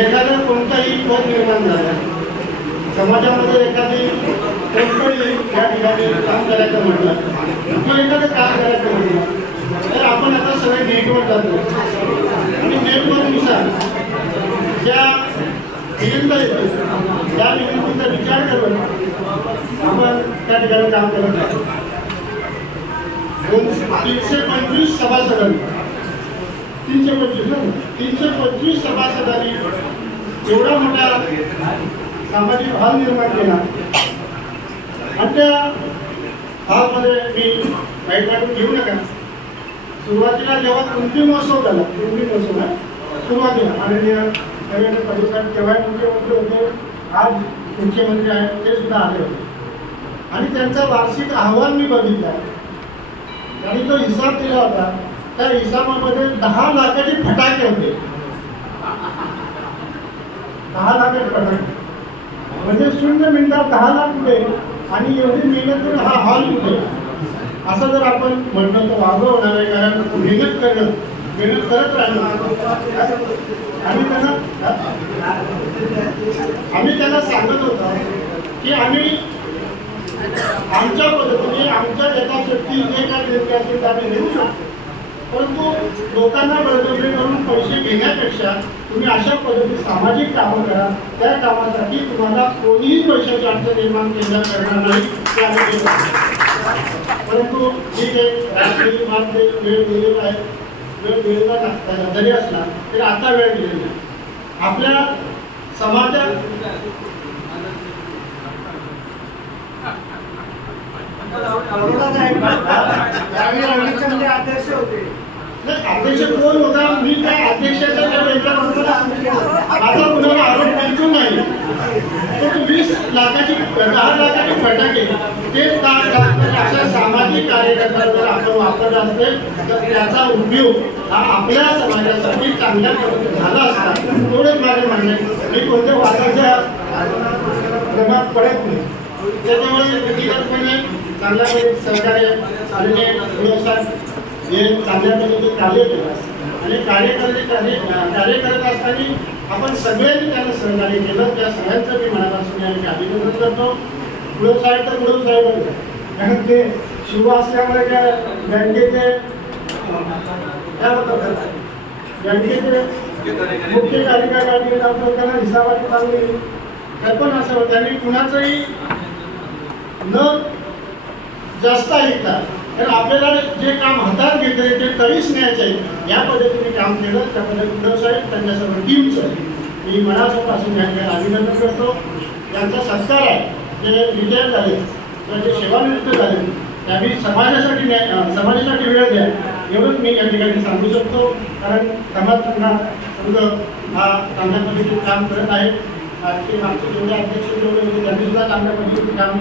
एखादं कोणताही पद निर्माण झाला समाजामध्ये एखादी कोणतंही या ठिकाणी काम करायचं म्हटलं किंवा एखादं काम करायचं म्हटलं तर आपण आता सगळे नेटवर जातो. आणि नेटवर्कनुसार ज्या विनंत्या येतो त्या विनंतीचा विचार करून आपण त्या ठिकाणी काम करत राहतो. दोन तीनशे पंचवीस सभासदांनी तीनशे पंचवीस ना? तीनशे पंचवीस सभासदांनी एवढा मोठा सामाजिक भाव निर्माण केला. आणि त्या भावमध्ये मी वाईट वाटून घेऊ नका. सुरुवातीला जेव्हा कुंभी महोत्सव झाला कुंभी महोत्सव सुरुवातीला माननीय देवेंद्र फडणवीस साहेब तेव्हा मुख्यमंत्री होते आज मुख्यमंत्री आहेत ते सुद्धा आले होते. आणि त्यांचा वार्षिक अहवाल मी बघितला. आणि तो हिसाब दिला होता त्या हिसाबामध्ये दहा लाखाचे फटाके होते. दहा लाख फटाके म्हणजे शून्य मिनिटात दहा लाख कुठे? आणि एवढी मेहनत करून हा हॉल कुठे? असं जर आपण म्हटलं तर वागं होणार आहे कारण मेहनत करणं मेहनत करत राहणं. आम्ही त्यांना आम्ही त्यांना सांगत होतो की आम्ही आमच्या पद्धतीने आमच्या यथाशक्ती जे काय देणगी असेल ते आम्ही देऊ शकतो. परंतु लोकांना बळजबरी करून पैसे घेण्यापेक्षा तुम्ही अशा पद्धती सामाजिक कामं करा. त्या कामासाठी तुम्हाला कोणीही पैशाची अडचण निर्माण केल्या करणार नाही परंतु ठीक आहे रात्री मात्र वेळ दिलेला आहे. वेळ दिलेला नसताना जरी असला तरी आता वेळ दिलेला आहे. आपल्या समाजात त्यावेळी रविचंद्र अध्यक्ष होते. अध्यक्ष कोण होता? मी त्या अध्यक्षाच्या माझा कुणाला आरोप बिलकुल नाही. तो वीस लाखाची दहा लाखाची फटाके ते दहा लाख अशा सामाजिक कार्यकर्त्यांवर आपण वापरला असेल तर त्याचा उपयोग हा आपल्या समाजासाठी चांगल्या पद्धतीने झाला असता. तेवढंच माझे म्हणणे मी कोणत्या वादाच्या प्रमाणात पडत नाही. त्याच्यामुळे व्यक्तिगतपणे चांगल्या पद्धतीने सहकार्य आलेले व्यवसाय जे चांगल्या पद्धतीने कार्य केलं. आणि कार्य करणे कार्य कार्य करत असताना आपण सगळ्यांनी त्यांना सहकार्य केलं. त्या सगळ्यांचं मी मनापासून या अभिनंदन करतो. पुढं साहेब तर पुढं साहेब कारण ते शिव असल्यामुळे त्या बँकेचे काय होतं बँकेचे मुख्य कार्यकारी अधिकारी डॉक्टर त्यांना हिसाबाची चांगली कल्पना असावं त्यांनी कुणाचंही न जास्त ऐकता तर आपल्याला जे काम हातात घेतले ते तरीच न्यायचे आहे. या पद्धतीने काम केलं त्यामध्ये उद्धव साहेब त्यांच्या सर्व टीमचं मी मनापासून या अभिनंदन करतो. त्यांचा सत्कार आहे. जे रिटायर झाले. किंवा जे सेवानिवृत्त झाले. त्यांनी समाजासाठी न्याय समाजासाठी वेळ द्या. एवढंच मी या ठिकाणी सांगू शकतो. कारण समाज पुन्हा संघ हा चांगल्या पद्धतीने काम करत आहे आजचे मागचे जेवढे अध्यक्ष जेवढे होते त्यांनी सुद्धा चांगल्या पद्धतीने काम केलं